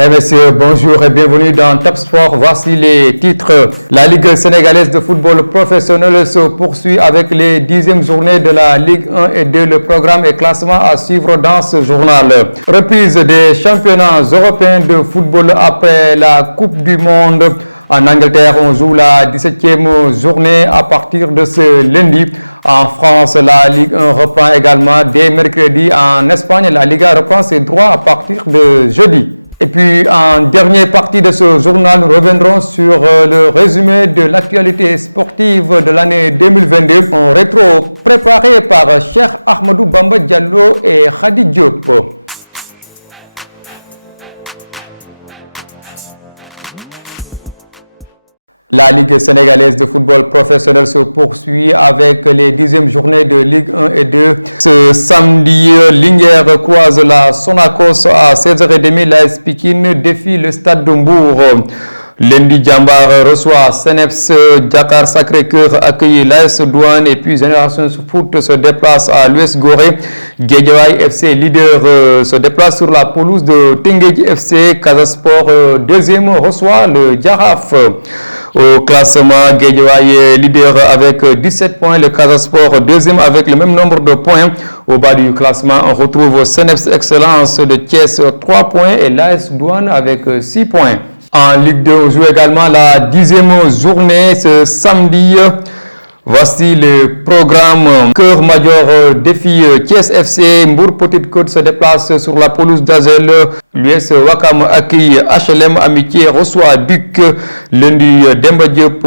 Mesdames, Messieurs, bonjour et bienvenue dans Top Sport. Voici les titres. La Ligue sénégalaise de football professionnel se poursuit avec les 10e journées de la Ligue 1 et 2. Le programme et classement à suivre dans ce journal. Reprise des championnats européens de football après la Coupe du Monde. En Angleterre, on joue la 17e journée à partir de ce lundi. En France, la Ligue 1 reprend également dès mercredi. En Espagne, la Liga reprend ses droits à partir de jeudi. Et puis, en dernière partie de ce journal, nous reviendrons sur le résumé de l'actualité sportive de l'année 2022. Un rétro préparé par Cheikh Ahmadou Bamba Diallo et Khady Diop. La Ligue sénégalaise de football professionnel se poursuit avec les 10e journées de Ligue 1 et 2. Ce samedi, Linguère croise la Sonacos à 16h30. L'AS Pikine défie le Stade de Mbour. Lundi, Djambar reçoit Seneps, Dakar Sacré-Cœur accueille l'AS Douane et puis Génération Foot se déplace à l'US Gorée. Guédiawaye FC, leader, se déplace sur la pelouse de Teungueth FC. Casa Sport, deuxième, reçoit le Jaraaf. Au classement, Guédiawaye est leader avec 17 points. Le Casa Sport, deuxième avec le même nombre de points. Au bas du classement, on retrouve Seneps Excellence de Thiès, 3 points et l'AS Douane avec 6 points. En Ligue 2, on joue également la 10e journée ce samedi. Voici le programme. Cœur Major défie Thiès FC. Mbour Petite Côte se déplace sur la pelouse d'Azel. L'US Wakam accueille HLM Amitié, reçoit Duc. Lundi, Demba Diop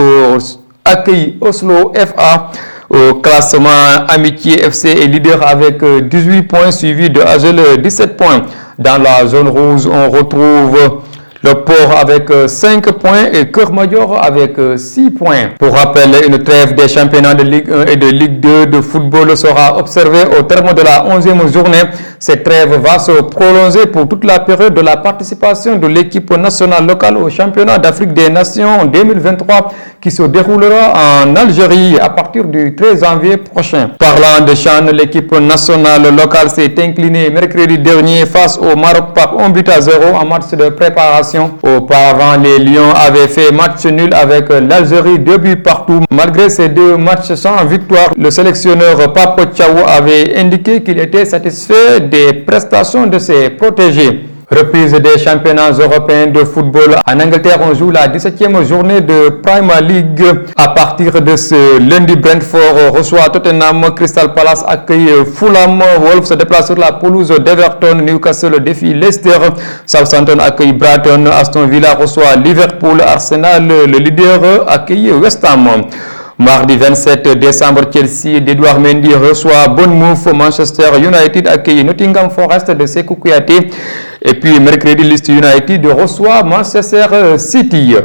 accueille Oslo FA. Au classement, Amitié FC est leader avec 18 points, suivi de Azel 17 points. Dans la zone rouge, on retrouve le Port avec 5 points et Cœur Major avec 6 points. Pour rappel, une trêve des championnats de Ligue 1 et de Ligue 2 de football sera observée au terme de la 11e journée. Cette trêve va se prolonger pour toute la période de la participation de l'équipe nationale locale au championnat d'Afrique des Nations 2023 qui se déroulera en Algérie à partir du 13 janvier prochain. Parlant de CHAN, l'équipe nationale locale s'est inclinée mercredi dernier face au Maroc par 1-0 en match de préparation. Auparavant, les Lions avaient fait match nul avec l'Algérie, 2 buts partout. Malgré ces 2 matchs sans victoire, le sélectionneur Pape Thiaw avait indiqué qu'il était satisfait des prestations de ses protégés. Reprise des championnats européens de football. En Angleterre, on joue la 17e journée de Premier League. À partir de ce lundi, Brentford reçoit Tottenham, Crystal Palace accueille Fulham, Wolves se déplace sur la pelouse d'Everton, Newcastle défie Leicester, Southampton accueille Brighton, Aston Villa reçoit Liverpool, Arsenal, le leader, accueille West Ham. Mardi 27 décembre, Chelsea d'Edouard Mendy reçoit Bournemouth, Manchester United accueille Nottingham Forest de Sékou Kouyaté et puis mercredi, Leeds United reçoit Manchester City.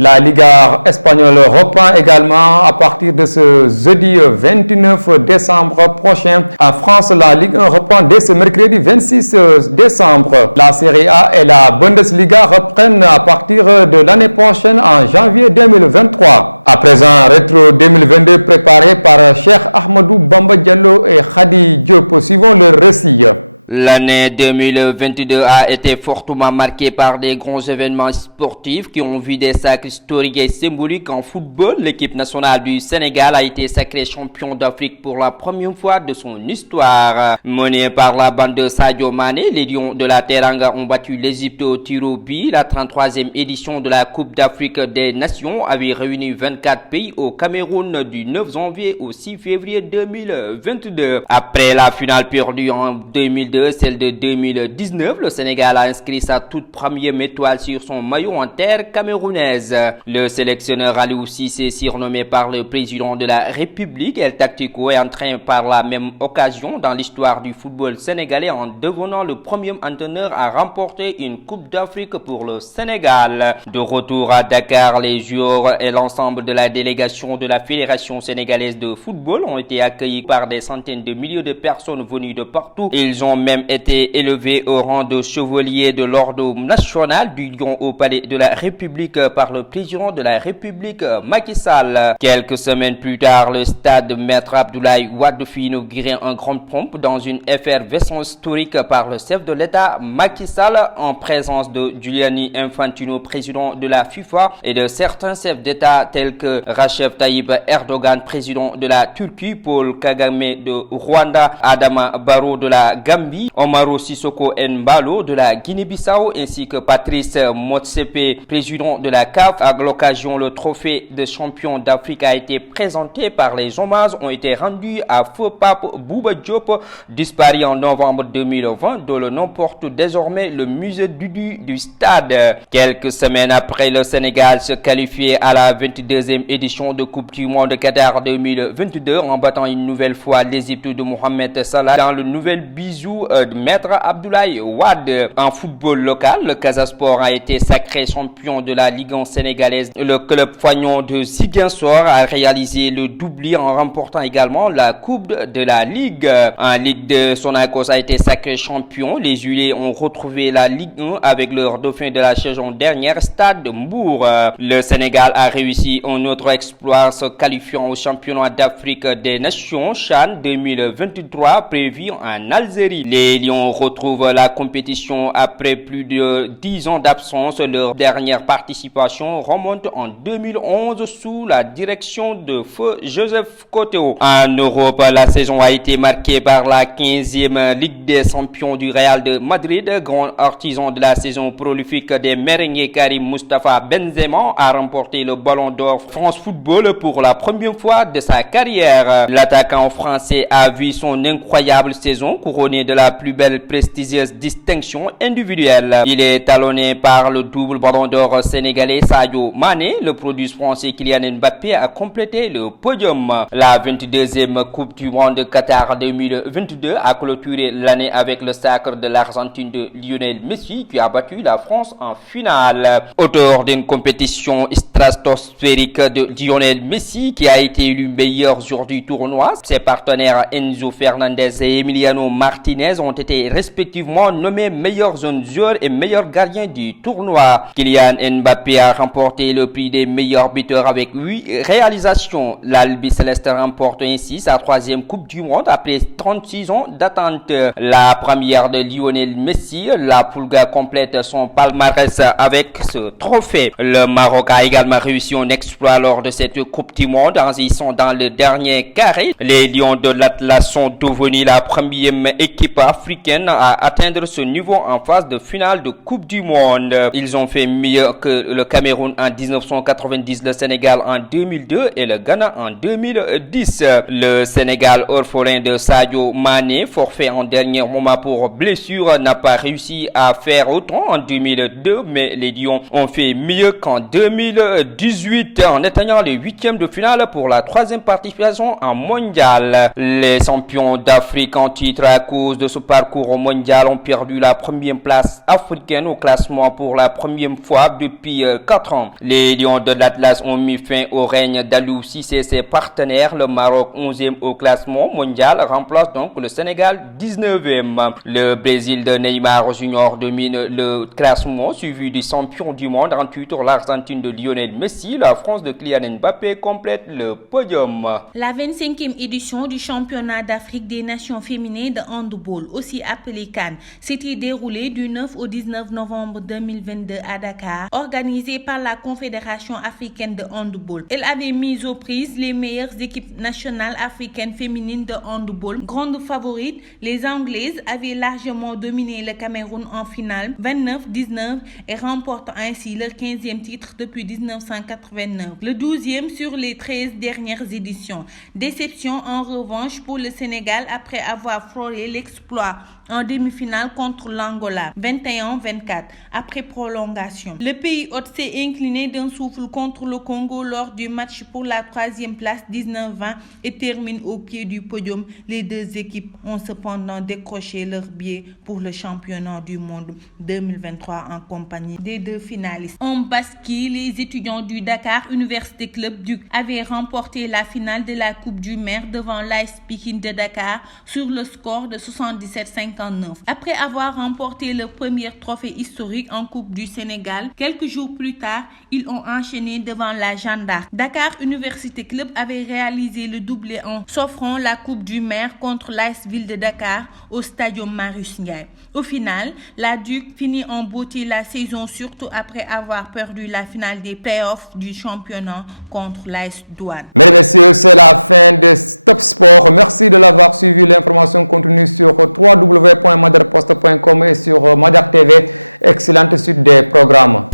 La Liga espagnole reprend également à partir de ce jeudi 29 décembre prochain. En France, la Ligue 1 reprend dès ce mercredi 26 décembre. La Serie A et la Bundesliga reprennent à partir de l'année prochaine en janvier 2023. À présent, rétro 2022 préparé par Cheikh Ahmadou Bamba Diallo et Khady Diop. Suivons le récit. L'année 2022 a été fortement marquée par des grands événements sportifs qui ont vu des sacres historiques et symboliques en football. L'équipe nationale du Sénégal a été sacrée champion d'Afrique pour la première fois de son histoire. Menée par la bande de Sadio Mané, les Lions de la Teranga ont battu l'Égypte au tir au but. La 33e édition de la Coupe d'Afrique des Nations avait réuni 24 pays au Cameroun du 9 janvier au 6 février 2022. Après la finale perdue en 2002, celle de 2019, le Sénégal a inscrit sa toute première étoile sur son maillot en terre camerounaise. Le sélectionneur Aliou Cissé, surnommé par le président de la République, El Tactico, est entré par la même occasion dans l'histoire du football sénégalais en devenant le premier entraîneur à remporter une Coupe d'Afrique pour le Sénégal. De retour à Dakar, les joueurs et l'ensemble de la délégation de la Fédération sénégalaise de football ont été accueillis par des centaines de milliers de personnes venues de partout. Ils ont même été élevé au rang de chevalier de l'ordre national du Lion au palais de la République par le président de la République, Macky Sall. Quelques semaines plus tard, le stade Maître Abdoulaye Wade fut inauguré en grande pompe dans une effervescence historique par le chef de l'État, Macky Sall, en présence de Gianni Infantino, président de la FIFA, et de certains chefs d'État tels que Recep Tayyip Erdogan, président de la Turquie, Paul Kagame de Rwanda, Adama Barrow de la Gambie, Omaro Sissoko Embalo de la Guinée-Bissau, ainsi que Patrice Motsepe, président de la CAF. À l'occasion, le trophée de champion d'Afrique a été présenté par les hommages ont été rendus à feu Pape Bouba Diop, disparu en novembre 2020, dont le nom porte désormais le musée du stade. Quelques semaines après, le Sénégal se qualifiait à la 22e édition de Coupe du Monde Qatar 2022 en battant une nouvelle fois l'Égypte de Mohamed Salah dans le nouvel bijou de Maître Abdoulaye Wade. En football local, le Casa Sport a été sacré champion de la Ligue 1 sénégalaise. Le club fagnon de Ziguinchor a réalisé le doublé en remportant également la Coupe de la Ligue. En Ligue 2, Sonacos a été sacré champion. Les Julets ont retrouvé la Ligue 1 avec leur dauphin de la saison dernière, Stade de Mbour. Le Sénégal a réussi un autre exploit, se qualifiant au championnat d'Afrique des Nations CHAN 2023 prévu en Algérie. Les Lions retrouvent la compétition après plus de 10 ans d'absence. Leur dernière participation remonte en 2011 sous la direction de feu Joseph Koto. En Europe, la saison a été marquée par la 15e Ligue des champions du Real de Madrid. Grand artisan de la saison prolifique des merengues, Karim Moustapha Benzema a remporté le Ballon d'Or France Football pour la première fois de sa carrière. L'attaquant français a vu son incroyable saison couronnée de la plus belle prestigieuse distinction individuelle. Il est talonné par le double Ballon d'Or sénégalais Sadio Mané. Le produit français Kylian Mbappé a complété le podium. La 22e Coupe du Monde Qatar 2022 a clôturé l'année avec le sacre de l'Argentine de Lionel Messi qui a battu la France en finale. Auteur d'une compétition stratosphérique de Lionel Messi qui a été élu meilleur joueur du tournoi. Ses partenaires Enzo Fernandez et Emiliano Martinez ont été respectivement nommés meilleurs jeunes joueurs et meilleurs gardiens du tournoi. Kylian Mbappé a remporté le prix des meilleurs buteurs avec 8 réalisations. L'Albi Céleste remporte ainsi sa 3e Coupe du Monde après 36 ans d'attente. La première de Lionel Messi, la Pulga complète son palmarès avec ce trophée. Le Maroc a également réussi un exploit lors de cette Coupe du Monde en y sont dans le dernier carré. Les Lions de l'Atlas sont devenus la première équipe africaine à atteindre ce niveau en phase de finale de Coupe du Monde. Ils ont fait mieux que le Cameroun en 1990, le Sénégal en 2002 et le Ghana en 2010. Le Sénégal, orphelin de Sadio Mané, forfait en dernier moment pour blessure, n'a pas réussi à faire autant en 2002, mais les Lions ont fait mieux qu'en 2018 en atteignant les 8e de finale pour la 3e participation en mondial. Les champions d'Afrique en titre à cause de ce parcours au mondial ont perdu la première place africaine au classement pour la première fois depuis 4 ans. Les Lions de l'Atlas ont mis fin au règne d'Aliou Cissé et ses partenaires. Le Maroc 11e au classement mondial remplace donc le Sénégal 19e. Le Brésil de Neymar Junior domine le classement suivi du champion du monde en titre, l'Argentine de Lionel Messi. La France de Kylian Mbappé complète le podium. La 25e édition du championnat d'Afrique des nations féminines de handball, aussi appelé CAN, s'était déroulée du 9 au 19 novembre 2022 à Dakar, organisée par la Confédération africaine de handball. Elle avait mis aux prises les meilleures équipes nationales africaines féminines de handball. Grande favorite, les Anglaises avaient largement dominé le Cameroun en finale 29-19 et remportent ainsi leur 15e titre depuis 1989, le 12e sur les 13 dernières éditions. Déception en revanche pour le Sénégal après avoir frôlé l'exploit en demi-finale contre l'Angola 21-24 après prolongation. Le pays hôte s'est incliné d'un souffle contre le Congo lors du match pour la 3e place 19-20 et termine au pied du podium. Les deux équipes ont cependant décroché leur billet pour le championnat du monde 2023 en compagnie des deux finalistes. En basket, les étudiants du Dakar Université Club Duc avaient remporté la finale de la Coupe du Maire devant l'AS Pikine de Dakar sur le score de 70 77-59. Après avoir remporté le premier trophée historique en Coupe du Sénégal, quelques jours plus tard, ils ont enchaîné devant la Jeanne d'Arc. Dakar Université Club avait réalisé le doublé en s'offrant la Coupe du Maire contre l'AS Ville de Dakar au Stadium Marius Ndiaye. Au final, la Duc finit en beauté la saison, surtout après avoir perdu la finale des playoffs du championnat contre l'AS Douane. Mesdames et messieurs, c'est la fin de Top Sport. Merci de l'avoir suivi. L'information continue sur www.madarpost.com et sur Madar TV. Excellente suite des programmes.